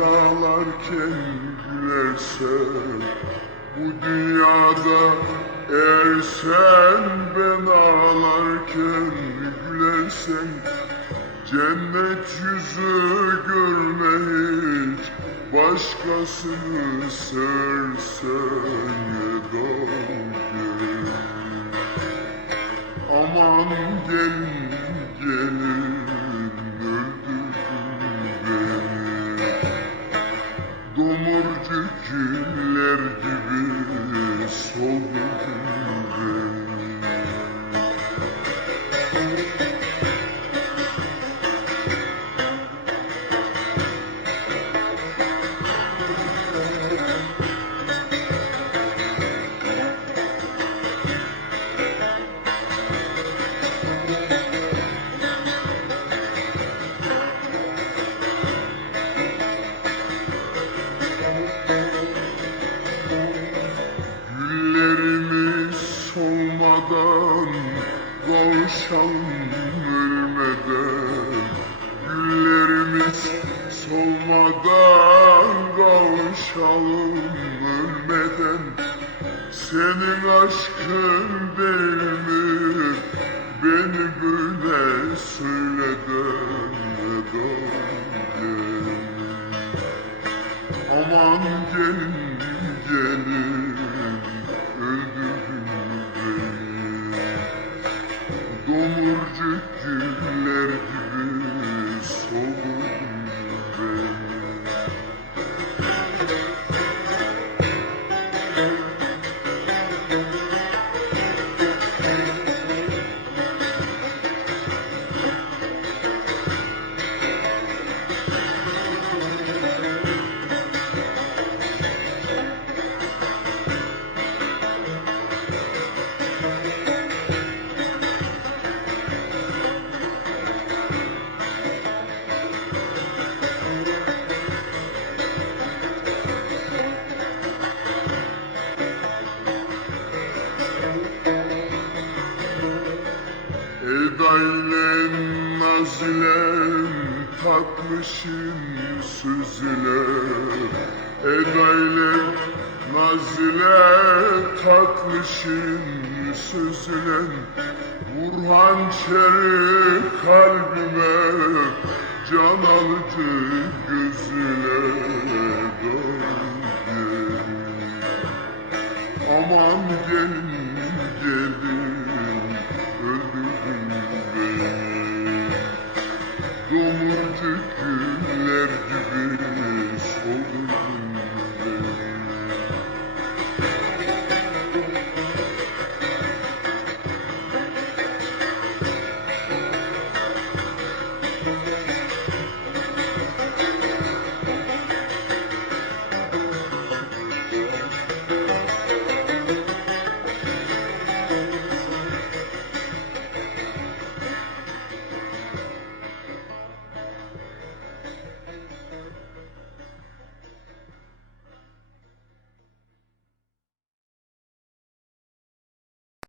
ağlarken gülersen Bu dünyada eğer sen ben ağlarken gülersen Cennet yüzü görme hiç Başkasını seversen yedam gel Aman gelin gibi soldurdun Kavuşalım ölmeden Güllerimiz solmadan Kavuşalım ölmeden Senin aşkın değil mi? Beni böyle söyleden nazilem tatmışım süzüler Edaylem nazile tatmışım süzülen Vur hançeri kalbime can alıcı gözüne. Dön Aman gelin